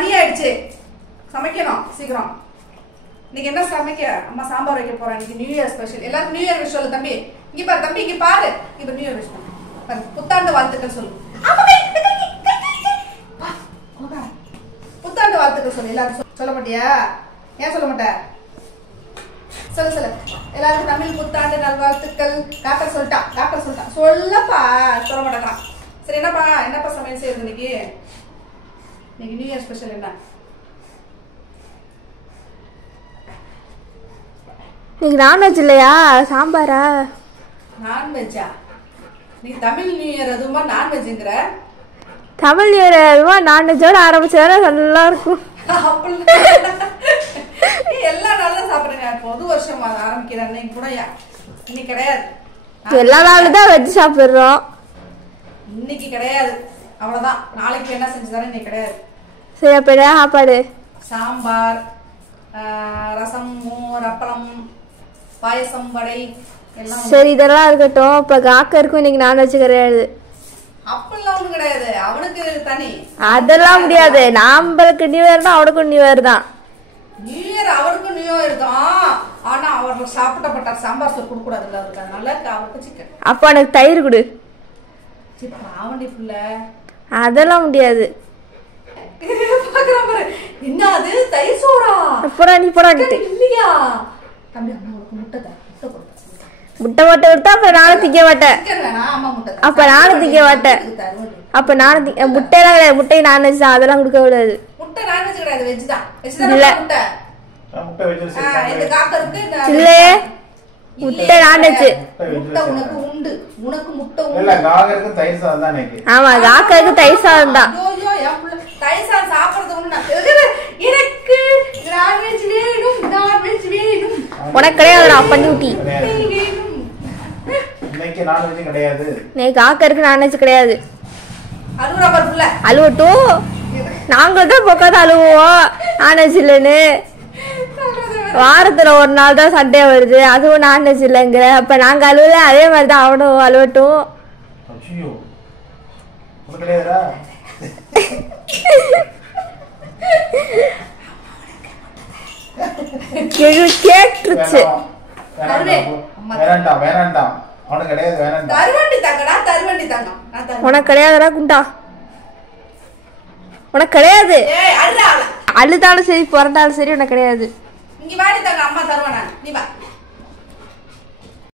மணி ஆயிடுச்சு, சமைக்கணும் சீக்கிரம். இன்னைக்கு என்ன சமைக்க? அம்மா சாம்பார் வைக்க போறேன். இன்னைக்கு நியூ இயர் ஸ்பெஷல். எல்லாரும் நியூ இயர் விஷ் சொல்லு தம்பி. இங்க பாரு தம்பி, இங்க பாரு. இப்ப நியூ இயர் விஷ் பண்ணு. புத்தாண்டு வாழ்த்துக்கள் சொல்லு. புத்தாண்டு வாழ்த்துக்கள் சொல்லு. எல்லாரும் சொல்ல மாட்டியா? ஏன் சொல்ல மாட்ட? சொல்லு சொல்லு. எல்லாரும் தமிழ் புத்தாண்டு நல்வாழ்த்துக்கள். டாக்டர் சொல்லிட்டான். சொல்லப்பா. சொல்ல மாட்டேங்கிறான். சரி, என்னப்பா சமையல் செய்யுது இன்னைக்கு? இன்னைக்கு நியூ இயர் ஸ்பெஷல் என்ன? நீங்க நான்வெஜ் இல்லையா? சாம்பாரா? நான்வெஜ்ஜா? நீ தமிழ் நியூ இயர் அதுமா நான்வெஜ்ங்கற? தமிழ் நியூ இயர் அதுமா நான்வெஜ்ஜோட ஆரம்பிச்சா நல்லா இருக்கும். எல்லா நாளும் சாப்பிடுங்க. புது வருஷம் ஆரம்பிக்கிற அன்னைக்கு கூட இன்னைக்கு கிடையாது. எல்லா நாளும் தான் வெஜ் சாப்பிடுறோம். இன்னைக்கு கிடையாது, அவ்வளவுதான். நாளைக்கு என்ன செஞ்சு தரேன், இன்னைக்கு கிடையாது. சரி, அப்ப சாப்பாடு சாம்பார், ரசம், மோர், அப்பளம், பாயசம், வடை எல்லாம். சரி, இதெல்லாம் இருக்கட்டும். இப்ப காக்கருக்கும் இன்னைக்கு நான்வெஜ் கிடையாது. அப்பெல்லாம் ஒண்ணும் கிடையாது, அவனுக்கு தனி. அதெல்லாம் முடியாது. நம்மளுக்கு நியூ இயர் தான், அவனுக்கும் நியூ இயர் தான். நியூ இயர் அவருக்கும் நியூ இயர் தான். ஆனா அவருக்கு சாப்பிட்டப்பட்ட சாம்பார் சோறு கொடுக்க கூடாதுல்ல அவருக்கு. அதனால அவருக்கு சிக்கன். அப்ப எனக்கு தயிர் கொடு. ஆவண்டி புள்ள. அதெல்லாம் முடியாது. என்ன அது? தயிர் சோறா? அப்புறம் நீ போடா இல்லையா தம்பி? அம்மாவுக்கு முட்டை போட்டு கொடுத்தா அப்ப நானும் திங்க மாட்டேன். அப்ப நானும் திங்க மாட்டேன். அப்ப நானும் முட்டையெல்லாம் கிடையாது. முட்டை நான்வெஜ் தான், அதெல்லாம் கொடுக்க கூடாது. முட்டை நான்வெஜ் கிடையாது, வெஜ் தான். இல்ல இல்லையே, முட்டை நான்வெஜ். முட்டை உனக்கு உண்டு. உனக்கு முட்டை உண்டு. இல்ல, காகருக்கு தயிர் சாதம் தான் இன்னைக்கு. ஆமா, காக்கருக்கு தயிர் சாதம் தான். ஐயோ, என் புள்ள தயிர் சாதம் சாப்பிடுறது உண்டு. எனக்கு நான்வெஜ் வேணும். உனக்கு கிடையாதுடா பஞ்சூட்டி. இன்னைக்கு நான்வெஜ் கிடையாது. இன்னைக்கு காக்கருக்கு நான்வெஜ் கிடையாது. அழுவுறா பாரு புள்ள. அழுவட்டும். நாங்களும் தான் உட்காந்து அழுவோம் நான்வெஜ் இல்லைன்னு. வாரத்துல ஒரு நாள் தான் சண்டே வருது, அதுவும் நான்வெஜ் இல்லைங்கிற. அப்ப நாங்க அழுவல, அதே மாதிரிதான் அவனும் அழுவட்டும். கேட்டுருச்சு. உனக்கு கிடையாதுடா குண்டா. உனக்கு கிடையாது. அழுதாலும் சரி, பிறந்தாலும் சரி, உனக்கு கிடையாது. இங்க வாடி தங்க, அம்மா தருவானா? நீ வா.